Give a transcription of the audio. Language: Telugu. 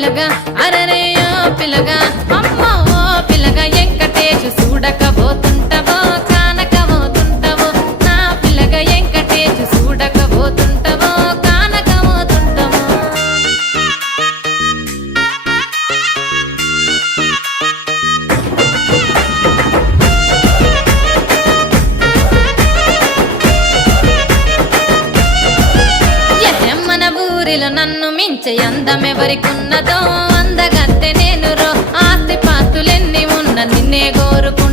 పిల్లగా అరరేయో పిల్లగా అమ్మో ఓ పిల్లగా వెంకటేశు చూడకపోతుంటవో కానకపోతుంటవో నా పిల్లగా వెంకటేశు చూడకపోతుంటవో కానకపోతుంటవో మన ఊరిలో నన్ను మించే అందమెవరికున్నదో అందగత్తె నేను రో ఆస్తి పాస్తులెన్ని ఉన్న నిన్నే కోరుకు